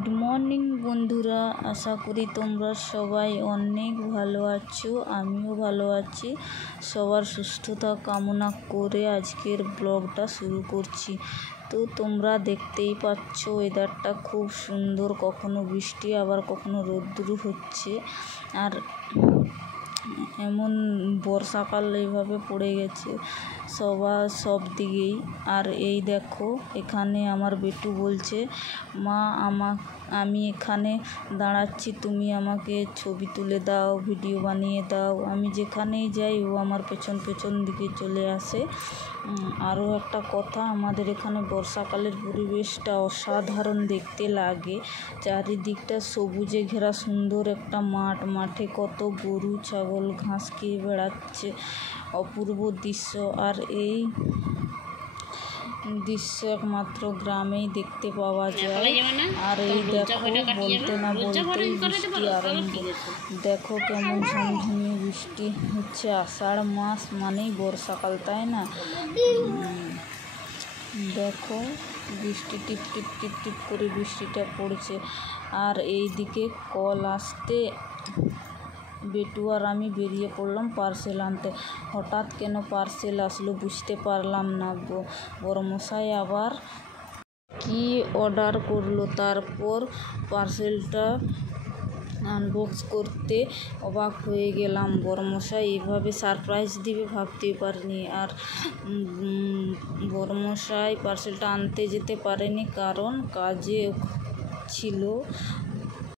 Good morning বন্ধুরা, আশা করি তোমরা সবাই অনেক ভালো আছো। আমিও ভালো আছি। সবার সুস্থতা কামনা করে আজকের ব্লগটা শুরু করছি। তো তোমরা দেখতেই পাচ্ছ ওয়েদারটা খুব সুন্দর, কখনো বৃষ্টি আবার কখনো রোদ্দুর হচ্ছে। আর এমন বর্ষাকাল এইভাবে পড়ে গেছে সব দিকেই। আর এই দেখো, এখানে আমার বেটু বলছে, মা আমি এখানে দাঁড়াচ্ছি, তুমি আমাকে ছবি তুলে দাও, ভিডিও বানিয়ে দাও। আমি যেখানেই যাই ও আমার পেছন দিকে চলে আসে। আরও একটা কথা, আমাদের এখানে বর্ষাকালের পরিবেশটা অসাধারণ দেখতে লাগে। চারিদিকটা সবুজে ঘেরা সুন্দর একটা মাঠে কত গরু ছাগল ঘাস খেয়ে বেড়াচ্ছে, অপূর্ব দৃশ্য। আর এই দৃশ্য একমাত্র গ্রামেই দেখতে পাওয়া যায়। আর এই দেখো, বলতে না বলতেই বৃষ্টি আরম্ভ। দেখো কেমন ঝমঝমিয়ে বৃষ্টি হচ্ছে। আষাঢ় মাস মানেই বর্ষাকাল, তাই না? দেখো বৃষ্টি টিপ টিপ টিপ টিপ করে বৃষ্টিটা পড়ছে। আর এই দিকে কল আসতে বেটু আর আমি বেরিয়ে পড়লাম পার্সেল আনতে। হঠাৎ কেন পার্সেল আসলো বুঝতে পারলাম না গো। বড়মশাই আবার কি অর্ডার করলো, তারপর পার্সেলটা আনবক্স করতে অবাক হয়ে গেলাম। বড়মশাই এভাবে সারপ্রাইজ দিবে ভাবতেই পারিনি। আর বড়মশাই পার্সেলটা আনতে যেতে পারেনি, কারণ কাজে ছিল।